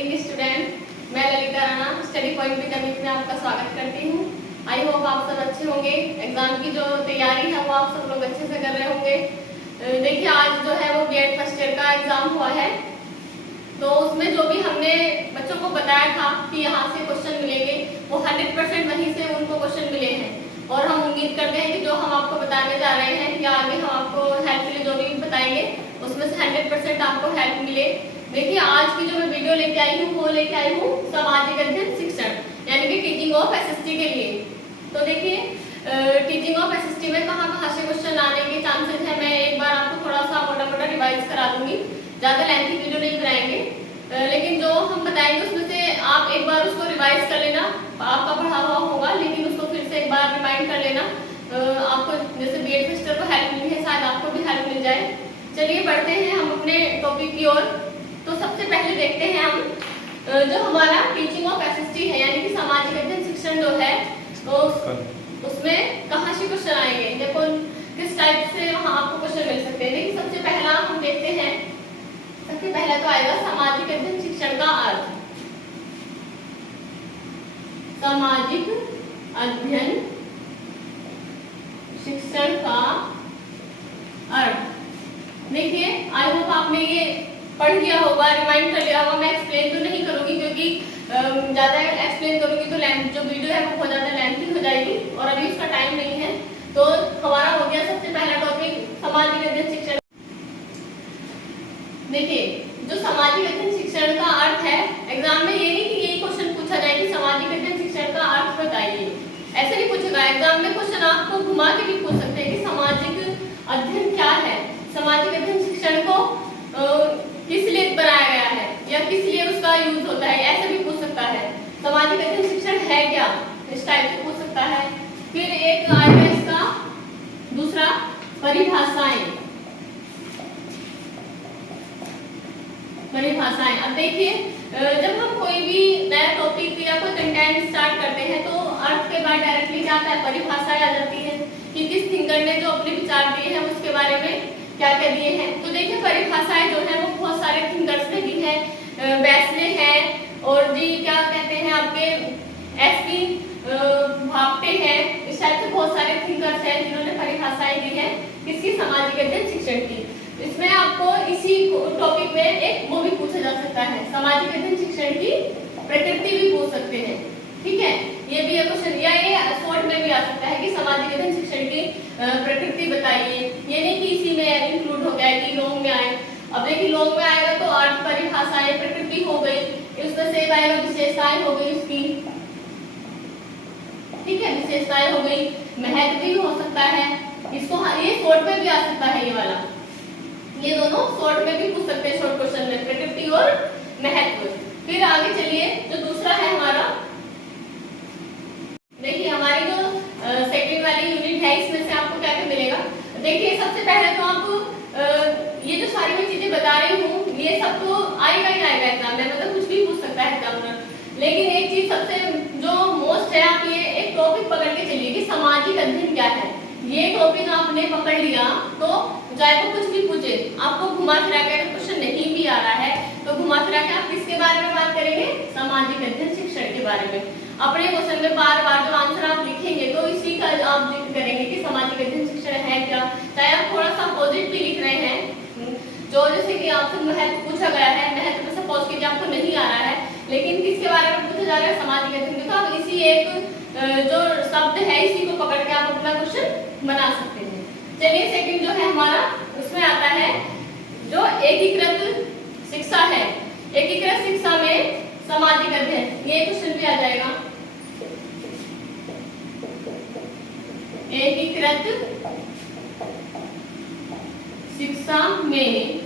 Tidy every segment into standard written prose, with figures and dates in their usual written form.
Evening student. मैं Lalita Rana study point vitamin में आपका स्वागत करती हूँ। आई होप आप सब अच्छे होंगे। एग्जाम की जो तैयारी है वो आप सब लोग अच्छे से कर रहे होंगे। देखिए आज जो है वो बीएड फर्स्ट ईयर का एग्जाम हुआ है, तो उसमें जो भी हमने बच्चों को बताया था कि यहाँ से क्वेश्चन मिलेंगे वो 100% वहीं से उनको क्वेश्चन मिले हैं। और हम उम्मीद करते हैं कि जो हम आपको बताने जा रहे हैं या आगे हम आपको हेल्प के लिए जो भी बताएंगे उसमें से 100% आपको हेल्प मिले। देखिए आज की जो मैं वीडियो लेके आई हूँ वो लेके आई हूँ सामाजिक अध्ययन शिक्षण यानी कि टीचिंग ऑफ एसएसटी के लिए। तो देखिए टीचिंग ऑफ एसएसटी में कहाँ से क्वेश्चन आने के चांसेस है, मैं एक बार आपको थोड़ा सा मोटा रिवाइज करा दूंगी। ज़्यादा लेंथी वीडियो नहीं बनाएंगे, लेकिन जो हम बताएंगे उसमें से आप एक बार उसको रिवाइज कर लेना। आपका पढ़ा हुआ होगा लेकिन उसको फिर से एक बार रिमाइंड कर लेना। आपको जैसे बीएड फर्स्ट ईयर को हेल्प मिली है, शायद आपको भी हेल्प मिल जाए। चलिए बढ़ते हैं हम अपने टॉपिक की ओर। तो सबसे पहले देखते हैं हम जो हमारा टीचिंग ऑफ एसएसटी है यानी कि सामाजिक अध्ययन शिक्षण जो है तो उसमें कहाँ से क्वेश्चन आएंगे, देखो किस टाइप से वहाँ आपको क्वेश्चन मिल सकते हैं। देखिए सबसे पहला हम देखते हैं, सबसे पहला तो आएगा सामाजिक अध्ययन शिक्षण का अर्थ। सामाजिक अध्ययन शिक्षण का अर्थ देखिए आई होप आपने ये पढ़ लिया होगा, रिमाइंड कर लिया होगा। मैं एक्सप्लेन तो नहीं करूंगी क्योंकि ज्यादा एक्सप्लेन करूंगी तो जो वीडियो है वो बहुत ज्यादा लेंथी हो जाएगी और अभी उसका टाइम नहीं है। तो हमारा हो गया सबसे पहला टॉपिक सामाजिक अध्ययन शिक्षण। देखिए जो सामाजिक अध्ययन शिक्षण का अर्थ है, एग्जाम में ये नहीं कि यही क्वेश्चन पूछा जाए कि सामाजिक अध्ययन शिक्षण का अर्थ बताइए, ऐसे नहीं पूछेगा। एग्जाम में क्वेश्चन आपको घुमा के भी पूछ सकते हैं कि सामाजिक अध्ययन क्या है, सामाजिक अध्ययन शिक्षण को किस लिए बनाया गया है या किस लिए उसका यूज होता है, ऐसे भी पूछ सकता है। सामाजिक अध्ययन शिक्षण है क्या, इस टाइप से पूछ सकता है। फिर एक आएगा इसका दूसरा परिभाषाएं। अब देखिए जब हम कोई भी नया टॉपिक या कोई कंटेंट स्टार्ट करते हैं तो अर्थ के बाद डायरेक्टली क्या आता है, परिभाषाएं आ जाती है कि किस थिंकर ने जो अपने विचार दिए हैं उसके बारे में क्या क्या दिए हैं। तो देखिए परिभाषाएं जो है वो बहुत सारे थिंकर्स ने दी है, बैसले हैं और जी क्या कहते हैं आपके एसपी भापटे हैं, इस टाइप से बहुत सारे थिंकर्स हैं जिन्होंने परिभाषाएं दी है किसकी, सामाजिक अध्ययन शिक्षण की। इसमें आपको इसी टॉपिक में एक वो भी पूछा जा सकता है, सामाजिक अध्ययन शिक्षण की प्रकृति भी पूछ सकते हैं। ठीक है, ये भी क्वेश्चन या ये शॉर्ट में भी आ सकता है कि सामाजिक अध्ययन शिक्षण की प्रकृति बताइए। ये नहीं कि इसी में इंक्लूड हो गया कि लॉन्ग में आए। अब देखिए लॉन्ग में आएगा तो अर्थ, परिभाषाएं, प्रकृति हो गई, उसमें से आएगा विशेषताएं हो गई उसकी। ठीक है, विशेषताएं हो गई, महत्व भी हो सकता है इसको, ये शॉर्ट में भी आ सकता है ये वाला, ये दोनों शॉर्ट में भी पूछ सकते हैं शॉर्ट क्वेश्चन में, प्रकृति और महत्व। फिर आगे चलिए जो दूसरा है हमारा, देखिए हमारी जो सेकंड वाली यूनिट है इसमें से आपको क्या क्या मिलेगा। देखिए सबसे पहले तो आप ये जो सारी मैं चीजें बता रही हूँ ये सब तो आएगा ही आएगा एग्जाम में, मतलब कुछ भी पूछ सकता है एग्जामिनर। लेकिन एक चीज सबसे जो मोस्ट है, आप ये एक टॉपिक पकड़ के चलिए कि सामाजिक अध्ययन क्या है। ये टॉपिक आपने पकड़ लिया तो चाहे वो कुछ भी पूछे, आपको घुमा फिरा के अगर क्वेश्चन नहीं भी आ रहा है तो घुमा फिरा के आप किसके बारे में बात करेंगे, सामाजिक अध्ययन शिक्षण के बारे में। अपने क्वेश्चन में बार बार जो आंसर आप लिखेंगे तो इसी का आप जिक्र करेंगे कि सामाजिक अध्ययन शिक्षण है क्या। चाहे आप थोड़ा सा अपोजिट भी लिख रहे हैं, जो जैसे कि आपसे महत्व पूछा गया है, महत्व में सपोज कीजिए आपको नहीं आ रहा है लेकिन किसके बारे में पूछा जा रहा है, सामाजिक अध्ययन। तो आप इसी एक जो शब्द है इसी को पकड़ के आप अपना क्वेश्चन बना सकते हैं। चलिए सेकंड जो है हमारा उसमें आता है जो एकीकृत शिक्षा है। एकीकृत शिक्षा में सामाजिक अध्ययन, ये क्वेश्चन भी आ जाएगा। एकीकृत शिक्षा में,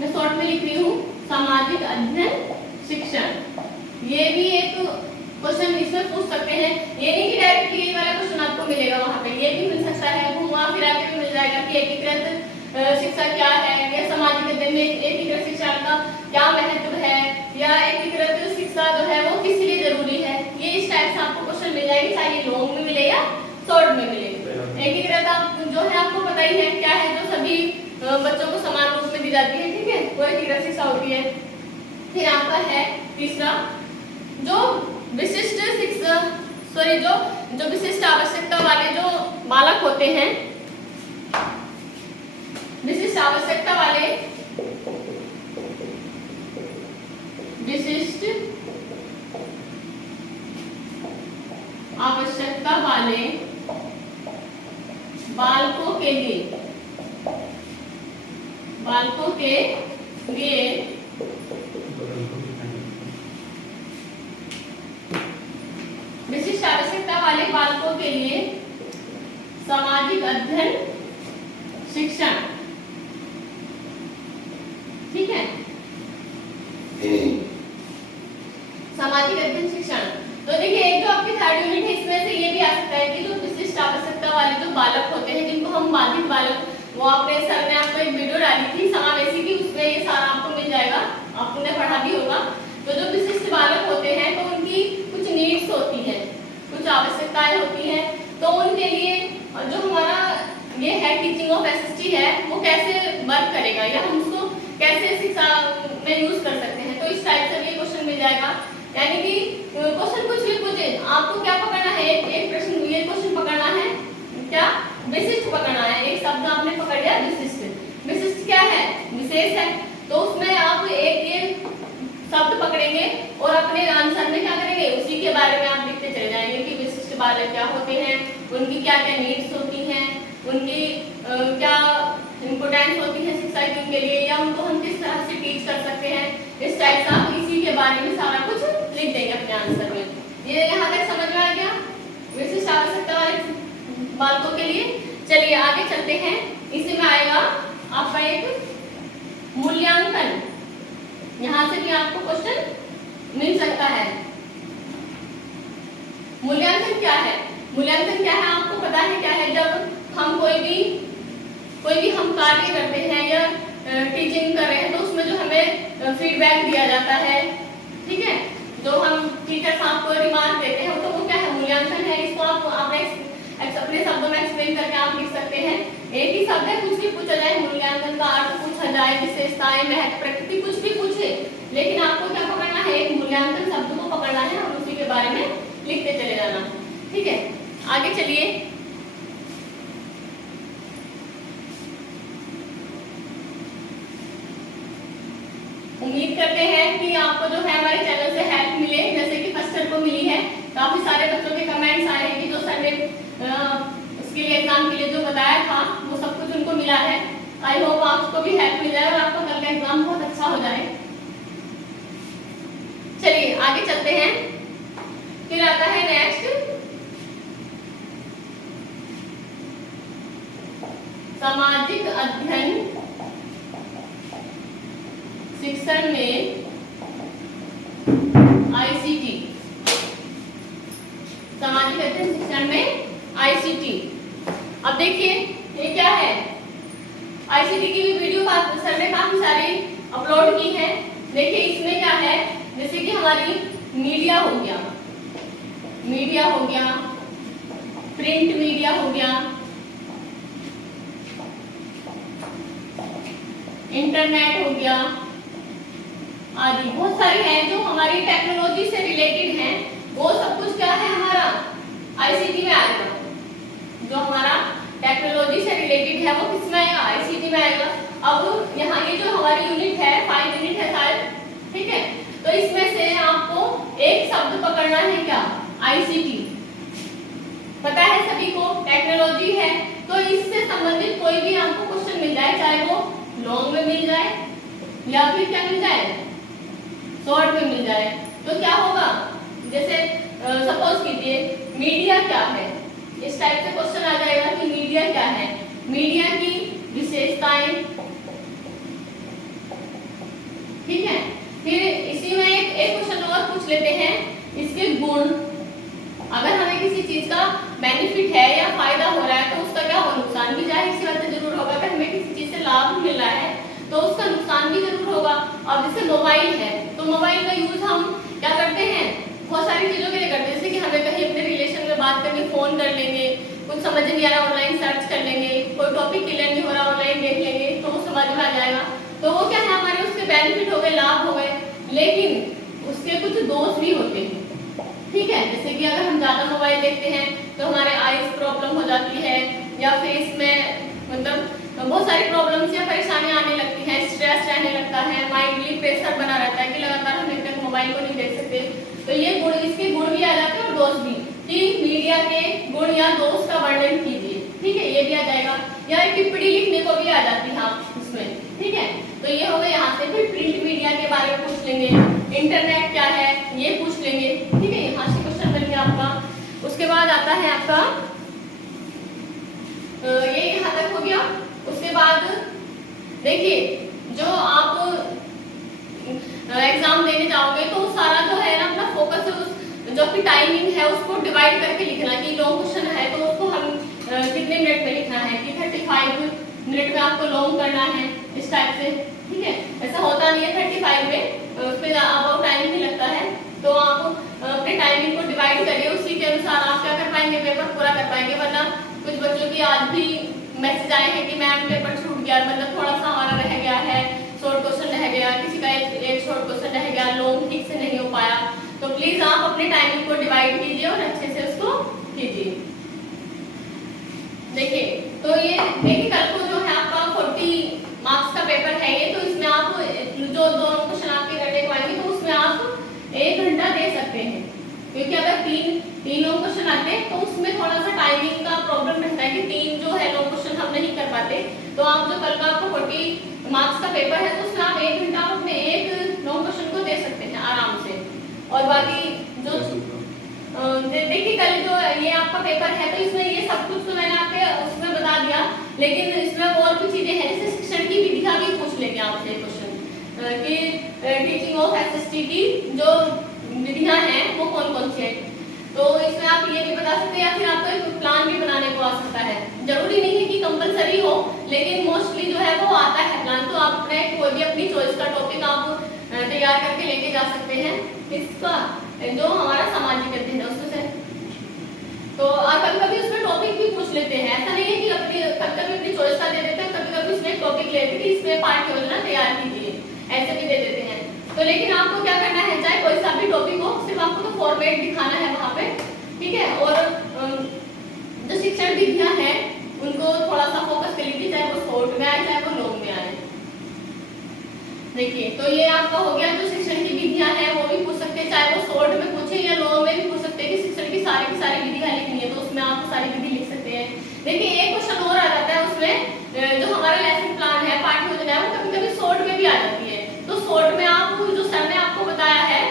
मैं शॉर्ट में लिख रही हूँ सामाजिक अध्ययन शिक्षण। ये भी एक क्वेश्चन इसमें पूछ सकते हैं, ये नहीं कि डायरेक्टली ये वाला क्वेश्चन आपको मिलेगा वहां पे, ये भी मिल सकता है, घुमा फिरा के भी मिल जाएगा कि एकीकृत शिक्षा क्या है या सामाजिक अध्ययन में एकीकृत शिक्षा का क्या महत्व है या एकीकृत शिक्षा जो है वो किस लिए जरूरी है। ये इस टाइप से आपको क्वेश्चन मिल जाएगी, चाहे लॉन्ग में मिले या शॉर्ट में मिले। एकीकृत आप जो है आपको पता ही है क्या है, जो सभी बच्चों को समान रूप में दी जाती है। ठीक है, वो एकीकृत शिक्षा होती है। फिर आपका है तीसरा, जो विशिष्ट जो विशिष्ट आवश्यकता वाले जो बालक होते हैं, विशिष्ट आवश्यकता वाले बालकों के लिए विशिष्ट आवश्यकता वाले बालकों के लिए सामाजिक अध्ययन शिक्षण, ठीक है, सामाजिक अध्ययन शिक्षण। तो देखिए एक जो आपकी थर्ड यूनिट है इसमें से ये भी आ सकता है कि जो विशिष्ट आवश्यकता वाले जो बालक होते हैं जिनको हम बाधित बालक, वो आपने सर ने आपको एक वीडियो डाली थी समावेशी की, उसमें ये सारा आपको मिल जाएगा, आपने पढ़ा भी होगा। तो जो विशिष्ट बालक होते हैं तो उनकी कुछ नीड्स होती है, कुछ आवश्यकताएं होती हैं, तो उनके लिए जो हमारा ये है टीचिंग ऑफ एसएसटी है वो कैसे वर्क करेगा या हम उसको कैसे शिक्षा में यूज कर सकते हैं। तो इस टाइप से ये क्वेश्चन मिल जाएगा, यानी कि क्वेश्चन कुछ भी पूछे आपको क्या पकड़ना है, एक प्रश्न ये क्वेश्चन पकड़ना है, क्या विशिष्ट पकड़ना है। एक शब्द आपने पकड़ लिया विशिष्ट, विशिष्ट क्या है, विशेष है, तो उसमें आप एक ये शब्द पकड़ेंगे और अपने आंसर में क्या करेंगे, उसी के बारे में आप लिखते चले जाएंगे कि विशिष्ट बालक क्या होते हैं, उनकी क्या क्या नीड्स होती हैं, उनकी क्या इम्पोर्टेंस होती है शिक्षा की उनके लिए, या उनको हम किस तरह से टीच कर सकते हैं। इस टाइप का आप इसी के बारे में सारा कुछ लिख देंगे अपने आंसर में। ये यहाँ तक समझ में आ गया विशिष्ट आवश्यकता वाले बालकों के लिए। चलिए आगे चलते हैं, इसी में आएगा आपका एक मूल्यांकन, यहाँ से भी आपको क्वेश्चन मिल सकता है। मूल्यांकन क्या है, मूल्यांकन क्या है आपको पता है क्या है, जब हम कोई भी हम कार्य करते हैं या टीचिंग कर रहे हैं तो उसमें जो हमें फीडबैक दिया जाता है, ठीक है, जो हम टीचर्स आपको रिमार्क देते हैं तो वो क्या है, मूल्यांकन है। इसको आप अपने शब्दों में एक्सप्लेन करके आप लिख सकते हैं। एक ही शब्द है, कुछ भी पूछा जाए, मूल्यांकन का अर्थ पूछा जाए, विशेषताएं, महत्व, प्रकृति, कुछ भी पूछे, लेकिन आपको क्या पकड़ना है, एक मूल्यांकन शब्द को पकड़ना है और उसी के बारे में लिखते चले जाना, ठीक है। आगे चलिए, उम्मीद करते हैं कि आपको जो है हमारे चैनल से हेल्प मिले, जैसे कि फर्स्ट ईयर को मिली है। काफी सारे बच्चों के कमेंट्स आए कि जो सर ने उसके लिए एग्जाम के लिए जो बताया था वो सब कुछ उनको मिला है। आई होप आपको भी हेल्प मिल जाए और आपका कल का एग्जाम बहुत अच्छा हो जाए। चलिए आगे चलते हैं, फिर आता है नेक्स्ट सामाजिक अध्ययन शिक्षण में आईसीटी, सामाजिक अध्ययन शिक्षण में आईसीटी। अब देखिए ये क्या है, आईसीटी की भी वीडियो सर ने काफी सारी अपलोड की है। देखिए इसमें क्या है, जैसे कि हमारी मीडिया हो गया, प्रिंट मीडिया हो गया, इंटरनेट हो गया आदि, बहुत सारी हैं जो हमारी टेक्नोलॉजी से रिलेटेड हैं। वो सब कुछ क्या है हमारा आईसीटी में आएगा। जो हमारा टेक्नोलॉजी से रिलेटेड है वो किस में आएगा, आईसीटी में आएगा। अब यहाँ ये जो हमारी यूनिट है 5 यूनिट है शायद, ठीक है, तो इसमें से आपको एक शब्द पकड़ना है, क्या, आईसीटी। पता है सभी को टेक्नोलॉजी है, तो इससे संबंधित कोई भी आपको क्वेश्चन मिल जाए, चाहे वो लॉन्ग में मिल जाए या फिर क्या मिल जाए, शॉर्ट में मिल जाए, तो क्या होगा, जैसे सपोज कीजिए मीडिया क्या है, इस टाइप से क्वेश्चन आ जाएगा कि मीडिया क्या है, मीडिया की विशेषताएं, ठीक है। फिर इसी में एक क्वेश्चन और पूछ लेते हैं, इसके गुण। अगर हमें किसी चीज का बेनिफिट है या फायदा हो रहा है तो उसका क्या हो, नुकसान भी जाहिर सी बात है जरूर होगा। अगर हमें किसी चीज से लाभ मिल रहा है तो उसका नुकसान भी जरूर होगा। अब जैसे मोबाइल है तो मोबाइल का यूज हम क्या करते हैं, बहुत सारी चीजों के लिए करते हैं, जैसे कि हमें कहीं अपने रिलेशन में बात करनी, फोन कर लेंगे, कुछ समझ नहीं आ रहा ऑनलाइन सर्च कर लेंगे, कोई टॉपिक क्लियर नहीं हो रहा ऑनलाइन देख लेंगे तो वो समझ में आ जाएगा। तो वो क्या है, हमारे उसके बेनिफिट हो गए, लाभ हो गए। लेकिन उसके कुछ दोष भी होते हैं, ठीक है। जैसे कि अगर हम ज्यादा मोबाइल देखते हैं तो हमारे आईज प्रॉब्लम हो जाती है, या फेस में मतलब बहुत सारी प्रॉब्लम्स या परेशानियां आने लगती हैं, स्ट्रेस रहने लगता है, माइंडली प्रेशर बना रहता है कि लगातार हम एक तक मोबाइल को नहीं देख सकते। तो ये गुण, इसके गुण भी आ जाते हैं और दोष भी, कि मीडिया के गुण या दोष का वर्णन कीजिए, ठीक है, ये भी आ जाएगा। या टिप्पणी लिखने को भी आ जाती है आप उसमें, ठीक है। तो ये हो गए यहाँ से। फिर प्रिंट मीडिया के बारे में पूछ लेंगे, इंटरनेट क्या है ये पूछ लेंगे, ठीक है, यहाँ से क्वेश्चन बन गया आपका। उसके बाद आता है आपका ये यहाँ तक हो गया। उसके बाद देखिए, जो आप एग्जाम देने जाओगे तो सारा जो है ना अपना फोकस उस जो आपकी टाइमिंग है उसको डिवाइड करके लिखना, कि लॉन्ग क्वेश्चन है तो उसको हम कितने मिनट में लिखना है, कि 35 मिनट में आपको लॉन्ग करना है, इस टाइप से, ठीक है। ऐसा होता नहीं है 35 में, उस पर अब टाइम ही लगता है। तो आप अपने टाइमिंग को डिवाइड करिए, उसी के अनुसार आप क्या कर पाएंगे, पेपर पूरा कर पाएंगे। वरना कुछ बच्चों की आज भी मैसेज आए हैं कि मैम पेपर छूट गया, मतलब थोड़ा सा हमारा रह गया है, शॉर्ट क्वेश्चन रह गया, किसी का एक शॉर्ट क्वेश्चन रह गया, लॉन्ग ठीक से नहीं हो पाया। तो प्लीज आप अपने टाइमिंग को डिवाइड कीजिए और अच्छे से उसको कीजिए। देखिए, तो ये देखिए कल को जो है आपका 40 मार्क्स का पेपर है ये, तो इसमें आप जो दोनों क्वेश्चन आपके रटे को आएंगे तो उसमें आप 1 घंटा दे सकते हैं, क्योंकि अगर तीन लॉन्ग क्वेश्चन आते हैं तो उसमें थोड़ा सा टाइमिंग का प्रॉब्लम रहता है कि 3 जो है लॉन्ग क्वेश्चन हम नहीं कर पाते। तो आप जो कल का आपको 40 मार्क्स का पेपर है तो उसमें आप 1 घंटा अपने एक लॉन्ग क्वेश्चन को दे सकते हैं आराम से। और बाकी जो देखिए कल जो ये आपका पेपर है तो इसमें ये सब कुछ तो मैंने आपके उसमें बता दिया, लेकिन इसमें और भी चीजें हैं, जैसे शिक्षण की विधियां भी पूछ लेंगे आपसे क्वेश्चन, कि टीचिंग ऑफ एसएसटी की जो विधियां हैं वो कौन कौन सी है। तो इसमें आप ये भी बता सकते हैं, या फिर आपको एक प्लान भी बनाने को आ सकता है। जरूरी नहीं है कि कंपलसरी हो, लेकिन मोस्टली जो है वो आता है प्लान। तो आप अपने कोई भी अपनी चॉइस का टॉपिक आप तैयार करके लेके जा सकते हैं, इसका जो हमारा सामाजिक अध्ययन है उसमें से। तो आप कभी कभी उसमें टॉपिक भी पूछ लेते हैं, ऐसा नहीं है कि कभी कभी अपनी चॉइस का दे देते हैं, कभी कभी उसमें टॉपिक लेते हैं कि इसमें पाठ्य योजना तैयार कीजिए, ऐसे भी दे देते हैं। तो लेकिन आपको क्या करना है, चाहे कोई सा भी टॉपिक हो, सिर्फ आपको तो फॉर्मेट दिखाना है वहां पे, ठीक है। और जो शिक्षण विधियां हैं उनको थोड़ा सा फोकस कर लीजिए, चाहे वो शॉर्ट में आए चाहे वो लॉन्ग में आए। देखिए, तो ये आपका हो गया, जो शिक्षण की विधियां हैं वो भी पूछ सकते हैं, चाहे वो शॉर्ट में पूछे या लॉन्ग में भी पूछ सकते हैं कि शिक्षण की सारी विधियां लिखनी है, तो उसमें आप सारी विधि लिख सकते हैं। देखिए, एक क्वेश्चन और आ जाता है उसमें, जो हमारा लेसन प्लान है, पाठ्य योजना है, वो कभी कभी शॉर्ट में भी आ जाती है। तो शॉर्ट में आप जो सर ने आपको बताया है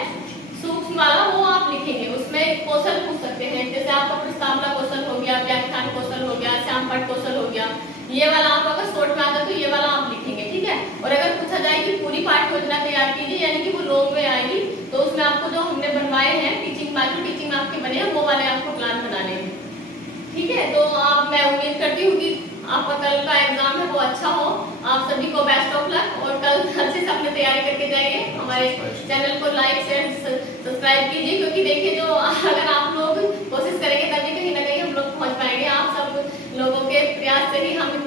सूक्ष्म वाला, वो आप लिखेंगे, उसमें कौशल पूछ सकते हैं, जैसे आपका प्रस्तावना कौशल हो गया, व्याख्यान कौशल हो गया, श्यामपट्ट कौशल हो गया, ये वाला आप अगर शॉर्ट में आता है तो ये वाला आप लिखेंगे, ठीक है। और अगर पूछा जाए कि पूरी पाठ्य योजना तैयार कीजिए, यानी कि वो लॉन्ग में आएगी, तो उसमें आपको जो हमने बनवाए हैं टीचिंग आपके बने हैं वो वाले आपको प्लान बनाने हैं, ठीक है। तो आप, मैं उम्मीद करती हूँ कि आपका कल का एग्जाम है वो अच्छा हो। आप सभी को बेस्ट ऑफ लक, और कल अच्छे से अपनी तैयारी करके जाइए। हमारे चैनल को लाइक शेयर सब्सक्राइब कीजिए, क्योंकि देखिए जो अगर आप लोग कोशिश करेंगे तभी कहीं ना कहीं हम लोग पहुंच पाएंगे। आप सब लोगों के प्रयास से ही हम